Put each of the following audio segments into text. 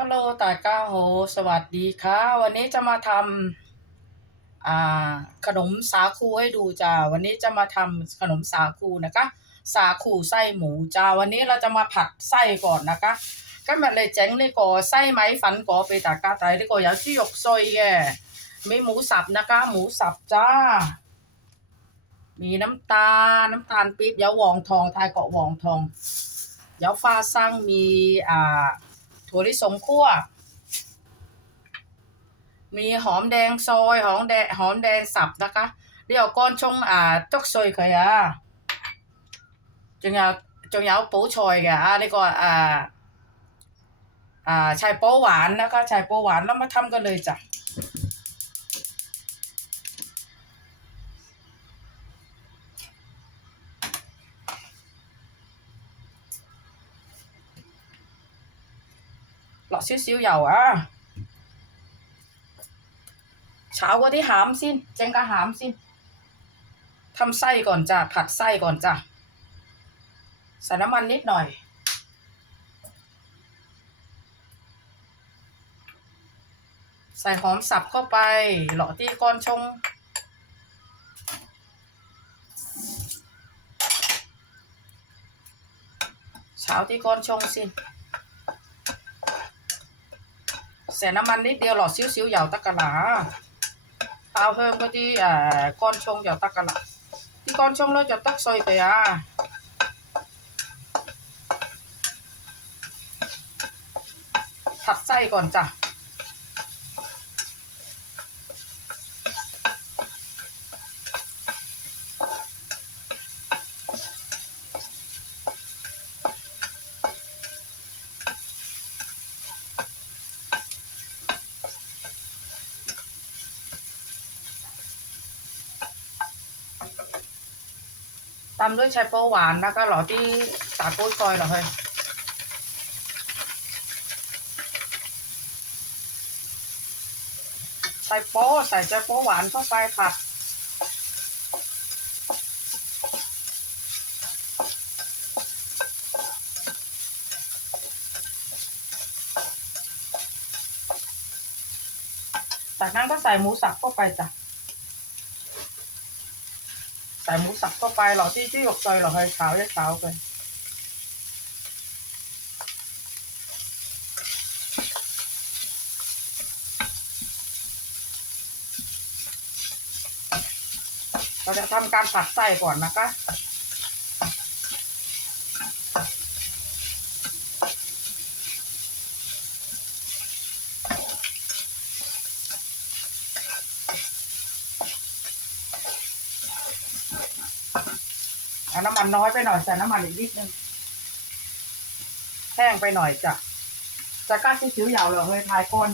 ฮัลโหลตาก้าโห สวัสดีค่ะ วันนี้จะมาทำขนมสาคูให้ดูจ้า วันนี้จะมาทำขนมสาคูนะคะ สาคูไส้หมูจ้า วันนี้เราจะมาผัดไส้ก่อนนะคะก็มัเลยเจ๋งเลยก่อไส้ไหมฝันก่อไปตากาไตเลยก่ออย่างที่หยกซอยแกมีหมูสับนะคะ หมูสับจ้า มีน้ำตาลน้ำตาลปี๊บเยาวองทองทยเกาะวองทองยาฟ้าสร้างมีอ่า ถั่วลิสงคั่ว มีหอมแดงซอยหอมแดงหอมแดงสับนะคะเดี๋ยวก้อนชงอ่าจกซอยคยอะจงยาวจงยาวปูชอยแกอะนี่ก็อ่า อ่าชายโป๊หวานนะคะชายโป๊หวานแล้วมาทำกันเลยจ้ะ 落少少油啊！炒嗰啲馅先，整个馅先。ทำไส้ก่อนจ้ะ ผัดไส้ก่อนจ้ะ ใส่น้ำมันนิดหน่อย ใส่หอมสับเข้าไป เหลาะที่ก้อนชง เช้าที่ก้อนชงสิ ใส่น้ำมันนิดเดียวหลอดซิ้วๆเหยาตะกะหลาเตาเพิ่มก็ที่อ่าก้อนชงเหยาตะกะหลาที่ก้อนชงแล้วจะตักซอยไปอะผัดไส้ก่อนจ้ะ ตามด้วยไชโป๊หวานนะคะเหรอที่ตาโก้ยซอยเหรอเฮ้ยใส่โป๊ใส่ไชโป๊หวานเข้าไปผัดจากนั้นก็ใส่หมูสับเข้าไปจ้ะ ใส่หมูสับเข้าไปหล่อที่ที่หยกซอยหล่อเฮ้ขาวได้ขาวไปเราจะทำการผัดไส้ก่อนนะคะ เอาน้ำ มันน้อยไปหน่อยใส่น้ำมันอีกนิดนึงแห้งไปหน่อยจ้ะจะก้าชิ้วๆยาวเลยเฮ้ยทายก้น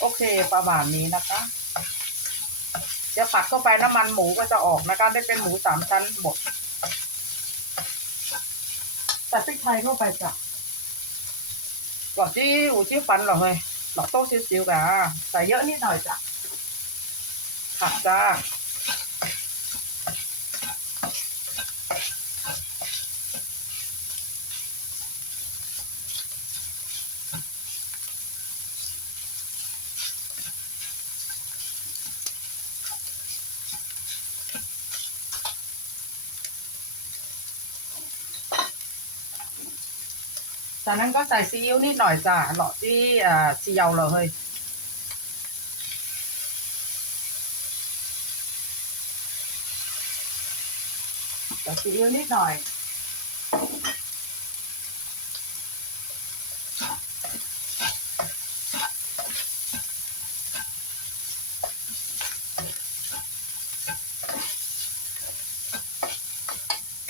โอเคประมาณนี้นะคะเดี๋ยวผัดเข้าไปน้ำมันหมูก็จะออกนะคะ ได้เป็นหมูสามชั้นบดใส่พริกไทยเข้าไปจ้ะหลอดที่หูที่ฟันหรอเฮ้ยหลอดโต้ชิวๆกะใส่เยอะนิดหน่อยจ้ะผัดจ้า จากนั้นก็ใส่ซีอิ๊วนิดหน่อยจ้ะหลาะที่อ่าซีเยาเลยเฮ้ยใส่ซีอิ๊วนิดหน่อย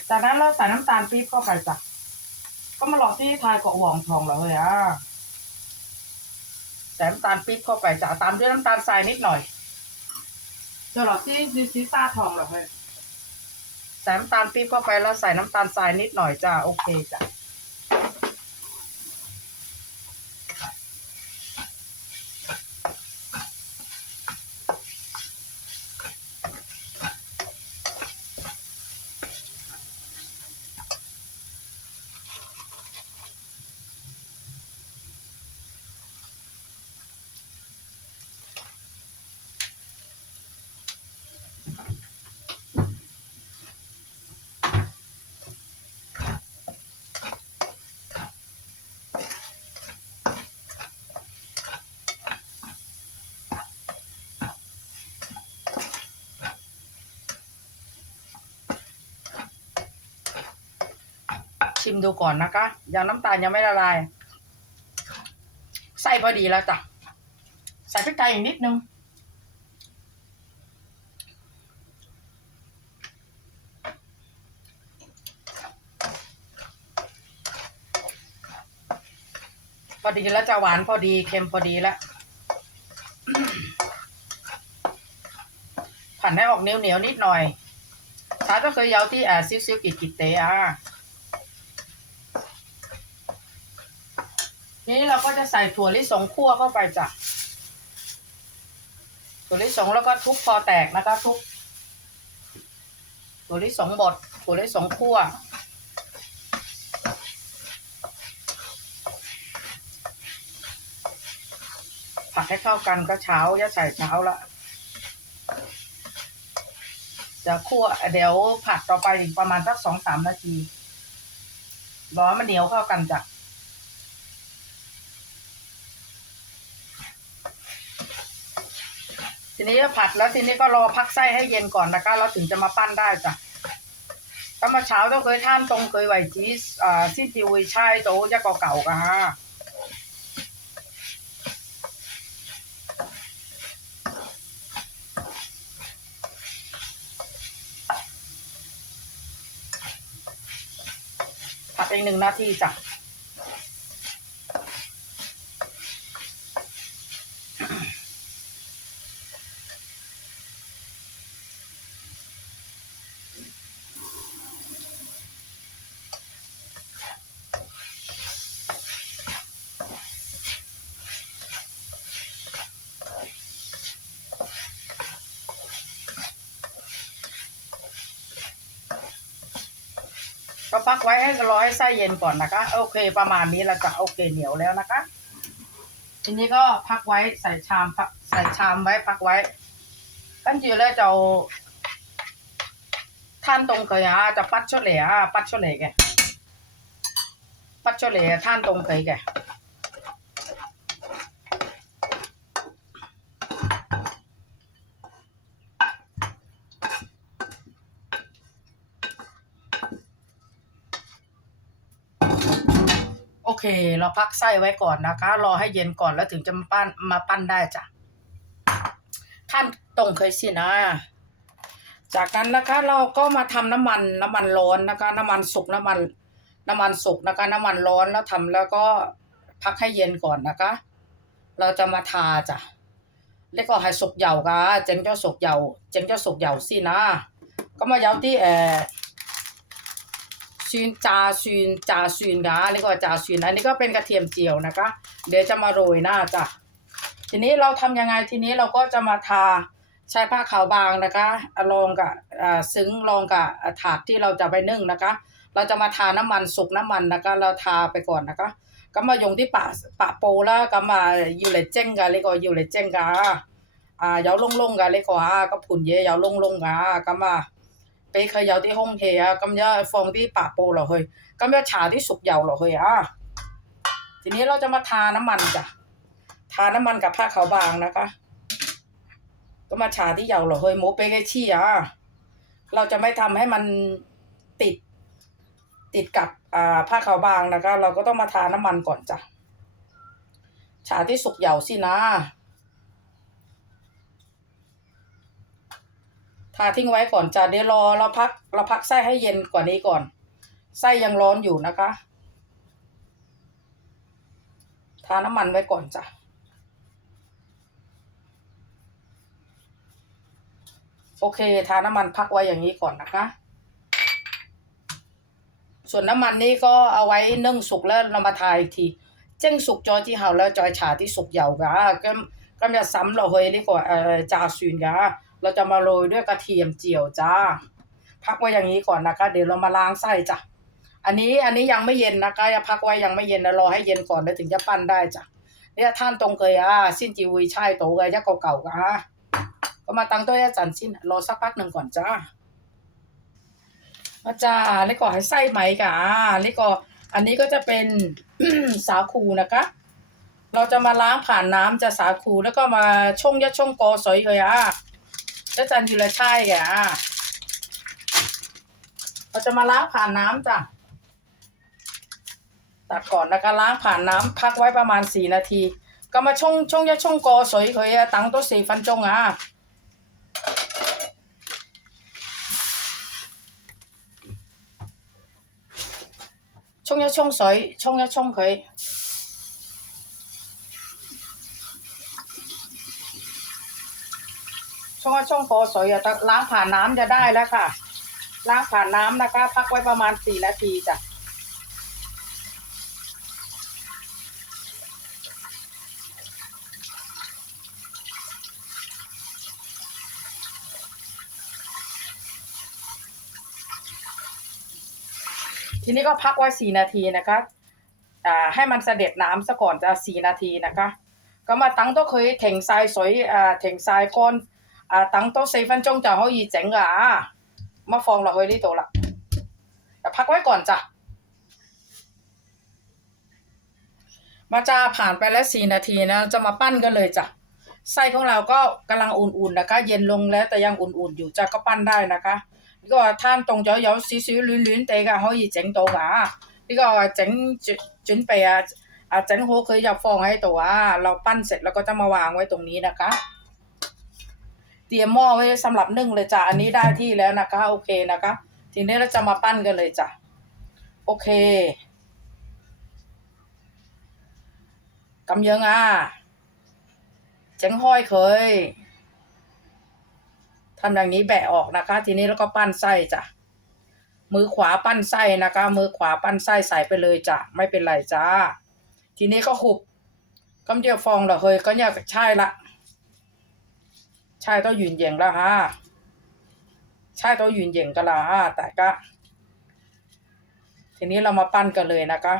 จากนั้นเราใส่น้ำตาลปี๊บเข้าไปจ้ะ ก็มาหลอกที่ทายเกาะหวองทองเราเฮ้ยอะใส่น้ำตาลปี๊บเข้าไปจ้าตามด้วยน้ำตาลทรายนิดหน่อยเจะหลอกที่ดิซิซ่าทองเราเฮ้ยใส่น้ำตาลปี๊บเข้าไปแล้วใส่น้ำตาลทรายนิดหน่อยจ้าโอเคจ้า ชิมดูก่อนนะคะยังน้ำตาลยังไม่ละลาย ใส่พอดีแล้วจ้ะ ใส่พริกไทยอีกนิดนึง พอดีแล้วจะหวานพอดีเค็มพอดีแล้วผันให้ออกเหนียวเหนียวนิดหน่อยถ้าก็เคยเยาที่อ่าซิวซิวกิดกิดเตะอะ ทีนี้เราก็จะใส่ถั่วลิสงคั่วเข้าไปจ้ะถั่วลิสงแล้วก็ทุบพอแตกนะคะทุบถั่วลิสงบดถั่วลิสงคั่วผัดให้เข้ากันก็เช้าจะใส่เช้าละจะคั่วเดี๋ยวผัดต่อไปอีกประมาณสักสองสามนาทีรอมันเหนียวเข้ากันจ้ะ ทีนี้ผัดแล้วทีนี้ก็รอพักไส้ให้เย็นก่อนนะคะเราถึงจะมาปั้นได้จ้ะก็มาเช้าต้องเคยท่านตรงเคยไหวจีสอ่าที่ติวใช่โตจะเก่าๆกันฮะผัดอีกหนึ่งนาทีจ้ะ ก็พักไว้ให้รอให้ไส้เย็นก่อนนะคะ โอเค ประมาณนี้แล้วจะโอเคเหนียวแล้วนะคะ ทีนี้ก็พักไว้ใส่ชามพักใส่ชามไว้พักไว้กันจีแล้วจะเอาท่านตรงเคยอะจะปัดช่วเหล่อะปัดช่วเหล่แกปัดช่วเหล่ท่านตรงเคยแก เค เราพักไส้ไว้ก่อนนะคะ รอให้เย็นก่อนแล้วถึงจะมาปั้นมาปั้นได้จ้ะท่านตรงเคยสินะ จากนั้นนะคะเราก็มาทำน้ำมันน้ำมันร้อนนะคะ น้ำมันสุกน้ำมัน น้ำมันสุกนะคะ น้ำมันร้อนแล้วทำแล้วก็พักให้เย็นก่อนนะคะ เราจะมาทาจ้ะแล้วก็ให้สุกเหยาวกะเจงเจ้าสุกเหยาวเจงเจ้าสุกเหยาวสินะ ก็มาเหยาวที่เอ ซีนจาซีนจาซีนค่ะนี่ก็จาซีนอันนี้ก็เป็นกระเทียมเจียวนะคะ เดี๋ยวจะมาโรยหน้าจ้ะทีนี้เราทำยังไงทีนี้เราก็จะมาทาใช้ผ้าขาวบางนะคะรองกับซึ้งรองกับถาดที่เราจะไปนึ่งนะคะ เราจะมาทาน้ำมันสุกน้ำมันนะคะ เราทาไปก่อนนะคะ ก็มายงที่ปะปะโปแล้วก็มาอยู่เลยเจ้งกันเลยก็อยู่เลยเจ้งกันอ่าเยาลงๆกันเลยก็อ่าก็ผุนเยเยาลงๆกันก็มา 俾佢有啲空气啊，咁样放啲白布落去，咁样搽啲熟油落去啊。ทีนี้เราจะมาทาน้ำมันจ้ะ ทาน้ำมันกับผ้าขาวบางนะคะ ก็มาฉาที่เหยาเหรอเฮ้ยโมเปเกชี่อ่ะ เราจะไม่ทำให้มันติด ติดกับอ่าผ้าขาวบางนะคะ เราก็ต้องมาทาน้ำมันก่อนจ้ะ ฉาที่สุกเหยาสินะ ทาทิ้งไว้ก่อนจ้ะเดี๋ยวรอเราพักเราพักไส้ให้เย็นกว่านี้ก่อน ไส้ยังร้อนอยู่นะคะ ทาน้ำมันไว้ก่อนจ้ะโอเค ทาน้ำมันพักไว้อย่างนี้ก่อนนะคะ ส่วนน้ำมันนี้ก็เอาไว้นึ่งสุกแล้วเรามาทาอีกที เจ้งสุกจอยที่เฮาแล้วจอยฉาที่สุกเหยาวกะก็ก็จะซ้ำเราเฮยนี่ก็เอ่อจาซืนกะ เราจะมาโรยด้วยกระเทียมเจียวจ้า พักไว้อย่างนี้ก่อนนะคะ เดี๋ยวเรามาล้างไส้จ้ะ อันนี้อันนี้ยังไม่เย็นนะคะอย่าพักไว้ยังไม่เย็นนะรอให้เย็นก่อนแล้วถึงจะปั้นได้จ้ะ เนี่ยท่านตรงเคยอะสิ้นจีวีใช่โตเลยยักเก่าๆกะก็มาตั้งตัวอาจารย์สิ้นรอสักพักหนึ่งก่อนจ้ามาจ้าแล้วก็ให้ไส้ไหมกะแล้วก็อันนี้ก็จะเป็นสาคูนะคะ เราจะมาล้างผ่านน้ำจะสาคูแล้วก็มาช่งยะช่งกอสอยเลยอะ จ้าจันทีละชัยอะเราจะมาล้างผ่านน้ำจ้ะตัดก่อนแล้วก็ล้างผ่านน้ำพักไว้ประมาณสี่นาทีก็มาชงชงยาชงกอสวยเคยตังตัวสี่ฟันจงอะชงยาชงสวยชงยาชงเคย ช่วงช่วงคอสอยจะล้างผ่านน้ำจะได้แล้วค่ะ ล้างผ่านน้ำนะคะ พักไว้ประมาณสี่นาทีจ้ะทีนี้ก็พักไว้สี่นาทีนะคะให้มันเสด็จน้ำซะก่อนจะสี่นาทีนะคะ ก็มาตั้งตัวเคยแข่งทรายสวยแข่งทรายก้อน 啊等多四分钟就可以整噶啊。咁啊放落去呢度啦，就พักไว้ก่อนจ้ะ มาจ้าผ่านไปแล้วสี่นาทีนะ จะมาปั้นกันเลยจ้ะ ไส้ของเราก็กำลังอุ่นๆนะคะ เย็นลงแล้วแต่ยังอุ่นๆอยู่จ้ะก็ปั้นได้นะคะ呢个摊冻咗有少少暖暖地㗎，可以整到㗎。呢、个整准准备啊啊整好佢就放喺度啊，เราปั้นเสร็จแล้วก็จ เตรียมหม้อไว้สำหรับนึ่งเลยจ้ะอันนี้ได้ที่แล้วนะคะ โอเคนะคะ ทีนี้เราจะมาปั้นกันเลยจ้ะโอเคกำเยังอะเจังห้อยเคยทำอย่างนี้แบะออกนะคะ ทีนี้แล้วก็ปั้นไส้จ้ะมือขวาปั้นไส้นะคะ มือขวาปั้นไส้ใส่ไปเลยจ้ะไม่เป็นไรจ้าทีนี้ก็หุบกำเดียวฟองเหรอเคยก็อยากใช่ละ ใช่ต้องยืนเย่งแล้วฮะใช่ต้องยืนเย่งกันละฮะแต่ก็ ทีนี้เรามาปั้นกันเลยนะคะ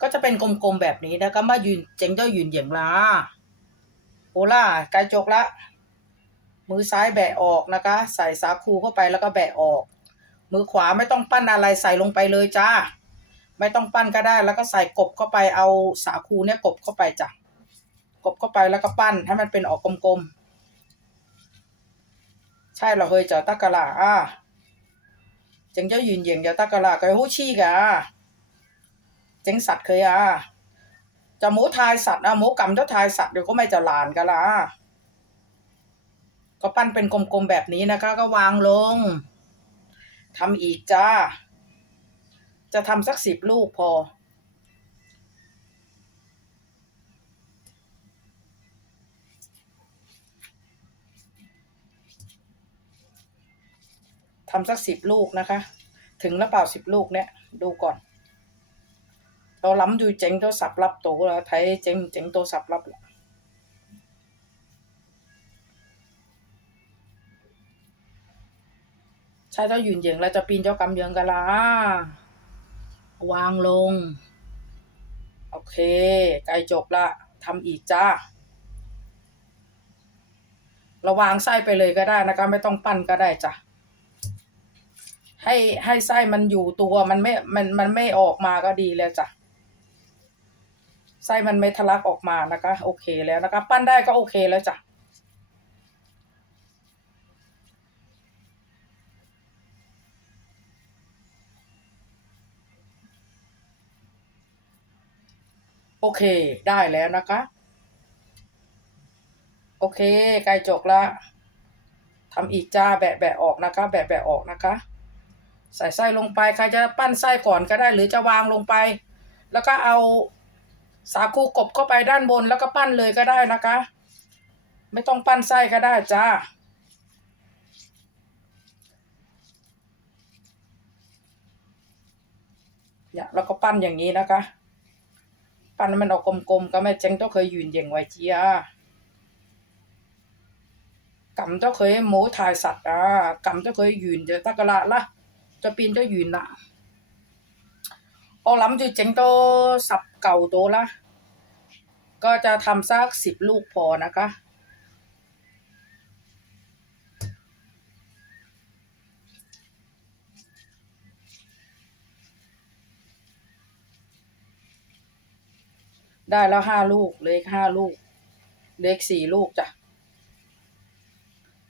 ก็จะเป็นกลมๆแบบนี้นะก็มายืนเจงเจ้ายืนเหยียงละโอล่าไกจกละ มือซ้ายแบะออกนะคะ ใส่สาคูเข้าไปแล้วก็แบะออก มือขวาไม่ต้องปั้นอะไรใส่ลงไปเลยจ้า ไม่ต้องปั้นก็ได้ แล้วก็ใส่กบเข้าไปเอาสาคูเนี่ยกบเข้าไปจ้ะกบเข้าไปแล้วก็ปั้นให้มันเป็นออกกลมๆ ใช่เราเคยจ้อตะกะลาอะจังเจ้ายืนเยียงเจ้าตะกะลาก็หู้ชี้กะจังสัตว์เคยอะจะหมูทายสัตว์อะหมูกำเจ้าทายสัตว์เดี๋ยวก็ไม่จะหลานกะละก็ปั้นเป็นกลมๆแบบนี้นะคะ ก็วางลง ทำอีกจ้า จะทำสักสิบลูกพอ ทำสักสิบลูกนะคะ ถึงแล้วเปล่าสิบลูกเนี่ย ดูก่อน เราล้ำดูเจ๋งตัวสับรับโตแล้วไทยเจ๋งเจ๋งตัวสับรับ ใช่เจ้าหยุ่นเหยิงเราจะปีนเจ้ากำเยืองกันละวางลง โอเคใกล้จบละทำอีกจ้าระวางไส้ไปเลยก็ได้นะคะไม่ต้องปั้นก็ได้จ้ะให้ให้ไส้มันอยู่ตัวมันไม่มันมันไม่ออกมาก็ดีแล้วจ้ะไส้มันไม่ทะลักออกมานะคะ โอเคแล้วนะคะ ปั้นได้ก็โอเคแล้วจ้ะ โอเค ได้แล้วนะคะ โอเคใกล้จบละทำอีกจ้าแบะแบะออกนะคะ แบะแบะออกนะคะ ใส่ไส้ลงไปใครจะปั้นไส้ก่อนก็ได้ หรือจะวางลงไป แล้วก็เอาสาคูกบเข้าไปด้านบนแล้วก็ปั้นเลยก็ได้นะคะ ไม่ต้องปั้นไส้ก็ได้จ้าเนี่ยแล้วก็ปั้นอย่างนี้นะคะ ปั้นให้มันออกกลมๆก็แม่เจงต้องเคยยืนอย่างไว้จีอ่ะ揿咗佢冇太实啊，揿咗佢圆就得噶啦啦，就变咗圆啦。我谂住整多十嚿到啦，ก็จะทำสักสิบลูกพอนะคะ ได้แล้วห้าลูกเหลยห้าลูก เล็กสี่ลูกจ้ะ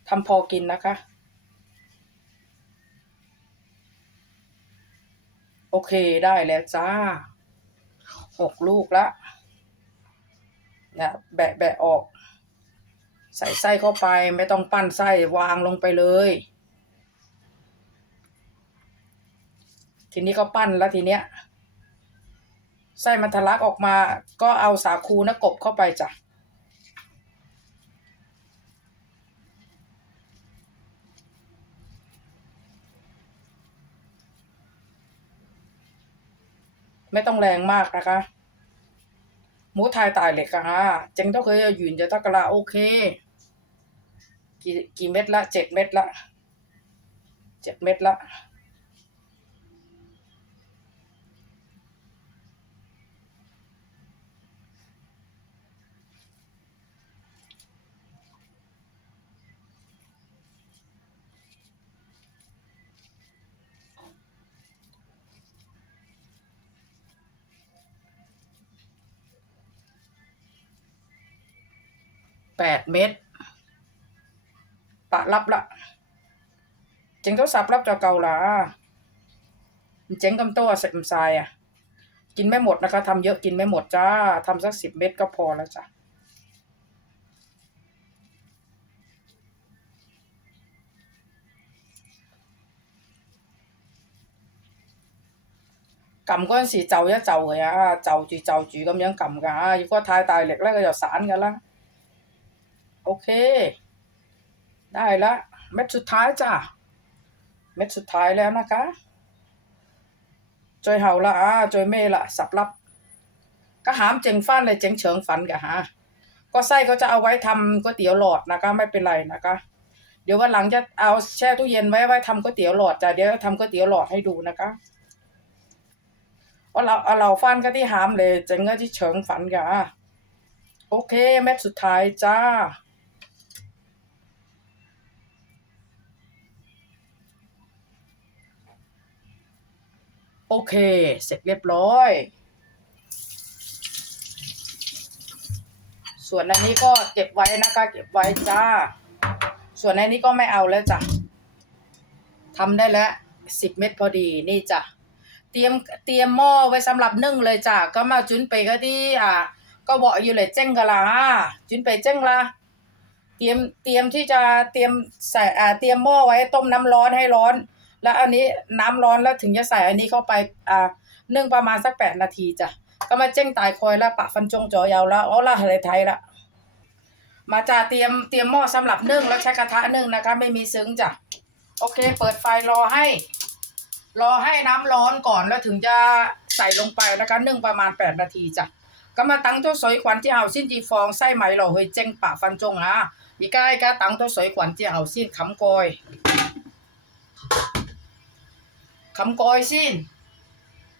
ทำพอกินนะคะ โอเคได้แล้วจ้าหกลูกละเนี่ยแบะแบะออก ใส่ไส้เข้าไปไม่ต้องปั้นไส้วางลงไปเลย ทีนี้ก็ปั้นแล้วทีเนี้ย ไส้มันทะลักออกมา ก็เอาสาคูนะกบเข้าไปจ้ะไม่ต้องแรงมากนะคะหมูไทยตายเหล็กอะฮะเจงต้องเคยยืนจะตะกะละโอเค กี่กี่เม็ดละเจ็ดเม็ดละเจ็ดเม็ดละ แปดเม็ดปะรับละเจ๋งโทรศัพท์รับจากเก่าละเจ๋งกำโต้ใส่กำทรายอ่ะ กินไม่หมดนะคะทำเยอะกินไม่หมดจ้าทำสักสิบเม็ดก็พอแล้วจ้ะ揿嗰阵时就一就嘅啊，就住就住咁样揿㗎啊！如果太大力咧，佢就散㗎啦。 โอเค ได้ละเม็ดสุดท้ายจ้ะ เม็ดสุดท้ายแล้วนะคะ จอยเห่าละอะจอยเม่ละสับรับก็หามเจงฟันเลยเจงเฉิงฝันกะฮะก็ไส้เขาจะเอาไว้ทำก๋วยเตี๋ยวหลอดนะคะ ไม่เป็นไรนะคะ เดี๋ยววันหลังจะเอาแช่ตู้เย็นไว้ไว้ทำก๋วยเตี๋ยวหลอดจ้ะเดี๋ยวทำก๋วยเตี๋ยวหลอดให้ดูนะคะเอาเราเอาเราฟันก็ที่หามเลยเจงก็ที่เฉิงฝันกะโอเคเม็ดสุดท้ายจ้า โอเค เสร็จเรียบร้อย ส่วนอันนี้ก็เก็บไว้นะคะเก็บไว้จ้า ส่วนอันนี้ก็ไม่เอาแล้วจ้ะทำได้แล้วสิบเม็ดพอดีนี่จ้ะเตรียมเตรียมหม้อไว้สำหรับนึ่งเลยจ้ะก็มาจุนไปก็ที่อ่าก็บอกอยู่เลยเจ้งกะลาจุนไปเจ้งละเตรียมเตรียมที่จะเตรียมใส่อ่าเตรียมหม้อไว้ต้มน้ำร้อนให้ร้อน แล้วอันนี้น้ำร้อนแล้วถึงจะใส่อันนี้เข้าไปอ่านึ่งประมาณสักแปดนาทีจ้ะก็มาเจ้งตายคอยแล้วปะฟันจงจอยาวล้วเอาละอะไรไทยละมาจ่าเตรียมเตรียมหม้อสำหรับนึ่งแล้วใช้กระทะนึ่งนะคะ ไม่มีซึ้งจ้ะโอเค เปิดไฟรอให้ รอให้น้ำร้อนก่อนแล้วถึงจะใส่ลงไปนะคะนึ่งประมาณแปดนาทีจ้ะก็มาตั้งตัวสวยขวัญที่เอาสิ้นจีฟองไส้ไหมหล่อเฮยเจ้งปะฟันจงอะอีกาอีกาตั้งตัวสวยขวัญที่เอาสิ้นขำกอย คำกอยสิ้น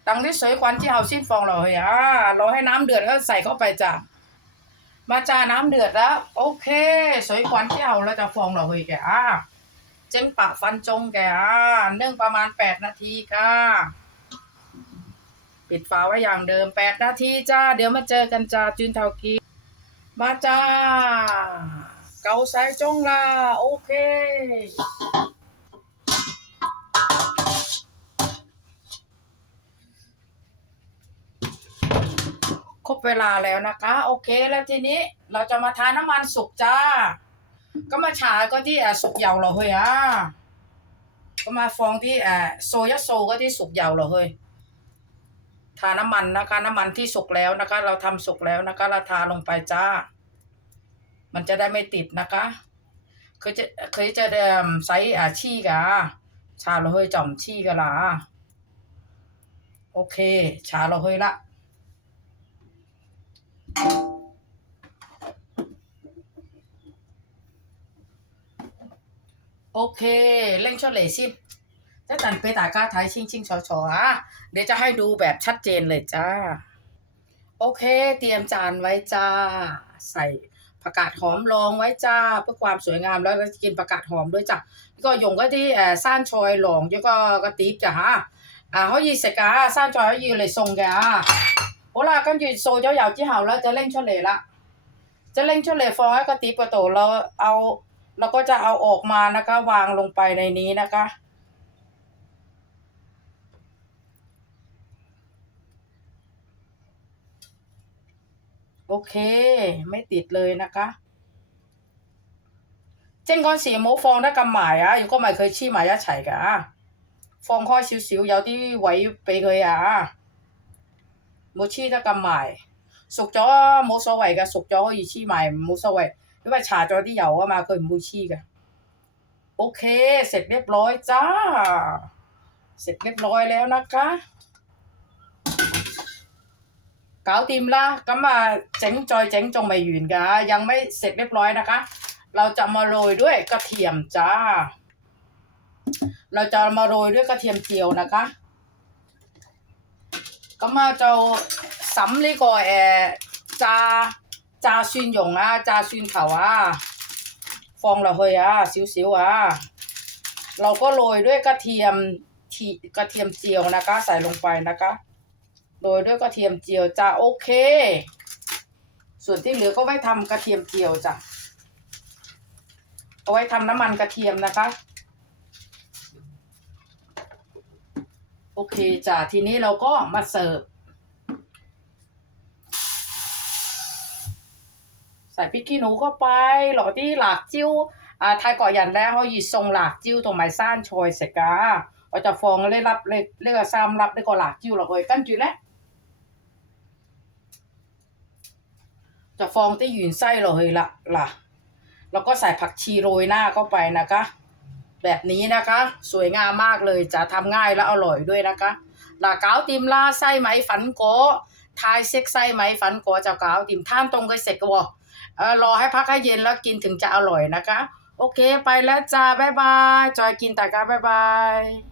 ตังที่สวยควันที่เอาสิ้นฟองเราเฮ้ยอ่ารอให้น้ำเดือดก็ใส่เข้าไปจ้ะมาจาน้ำเดือดแล้วโอเค สวยควันที่เอาแล้วจะฟองเราเฮ้ยแกอ่าเจ้งปะฟันจงแกอ่าเนื่องประมาณแปดนาทีค่ะปิดฝาไว้อย่างเดิมแปดนาทีจ้า เดี๋ยวมาเจอกันจ้าจุนเทากีมาจ้า เกาสายจงละโอเค รบเวลาแล้วนะคะ โอเคแล้วทีนี้เราจะมาทาน้ำมันสุกจ้า ก็มาฉาก็ที่อะสุกเยาวเหรอเฮ้ยอะก็มาฟองที่อะโซยาโซก็ที่สุกเยาวเหรอเฮ้ยทาน้ำมันนะคะ น้ำมันที่สุกแล้วนะคะ เราทำสุกแล้วนะคะ เราทาลงไปจ้า มันจะได้ไม่ติดนะคะเคยจะเคยจะเดิมใส่อาชีกะชาเราเฮยจ่อมชีกะล่ะโอเค ชาเราเฮยละ โอเคเล่งช่อเลยสิมแต่ตันไปตากาไทยชิงชิงชอชอฮะเดี๋ยวจะให้ดูแบบชัดเจนเลยจ้า โอเค เตรียมจานไว้จ้า ใส่ผักกาดหอมรองไว้จ้า เพื่อความสวยงามแล้วก็กินผักกาดหอมด้วยจ้ะก็ยงก็ที่แอบซ่านชอยหลองแล้วก็กระติบจ้ะฮะอ่าเขายีเสกาซ่านชอยเขายีเลยทรงแกอะ 好啦，跟住扫咗油之后咧，就拎出嚟啦。 จะเล่งช่วยเหลยฟองให้กระติบกระโตเราเอาเราก็จะเอาออกมานะคะ วางลงไปในนี้นะคะ โอเค ไม่ติดเลยนะคะ正嗰时冇放得咁埋啊！如果唔系佢黐埋一齐㗎，放开少少，有啲位俾佢啊， 冇黐得咁埋。熟咗冇所谓嘅，熟咗可以黐埋冇所谓，因为搽咗啲油啊嘛，佢唔会黐嘅。OK，食เรียบร้อยจ้า เสร็จเรียบร้อยแล้วนะคะ 搞掂啦，咁啊整再整仲未完㗎，ยังไม่เสร็จเรียบร้อยนะคะ เราจะมาโรยด้วยกระเทียมจ้า เราจะมาโรยด้วยกระเทียมเจียวนะคะ 咁啊就审呢个诶炸炸蒜蓉啊，炸蒜头啊，放落去啊，少少啊，เราก็โรยด้วยกระเทียมทีกระเทียมเจียวนะคะ ใส่ลงไปนะคะ โรยด้วยกระเทียมเจียวจ้าโอเค ส่วนที่เหลือก็ไว้ทำกระเทียมเจียวจ้ะ เอาไว้ทำน้ำมันกระเทียมนะคะ โอเคจ้ะทีนี้เราก็มาเสิร์ฟใส่พริกขี้หนูเข้าไปหล่อที่หลากจิ้วอ่าไทยเกาะยันแล้วเขาหยิบทรงหลากจิ้วตรงไม้ซ่านชอยเสกาเราจะฟองเล่รับเล่เล่กซ้ำรับเล่ก็หลากจิ้วเราเลยกันจุแล้วจะฟองที่หยืนไส้เราเลยละละแล้วก็ใส่ผักชีโรยหน้าเข้าไปนะคะ แบบนี้นะคะ สวยงามมากเลยจะทำง่ายและอร่อยด้วยนะคะลาเกาติมลาไส้ไหมฝันโกทายเซ็กไส้ไหมฝันโกจ่าเกาติมท่านตรงกันเสร็จก็บอกรอให้พักให้เย็นแล้วกินถึงจะอร่อยนะคะ โอเคไปแล้วจ้าบ๊ายบาย จอยกินแต่กันบ๊ายบาย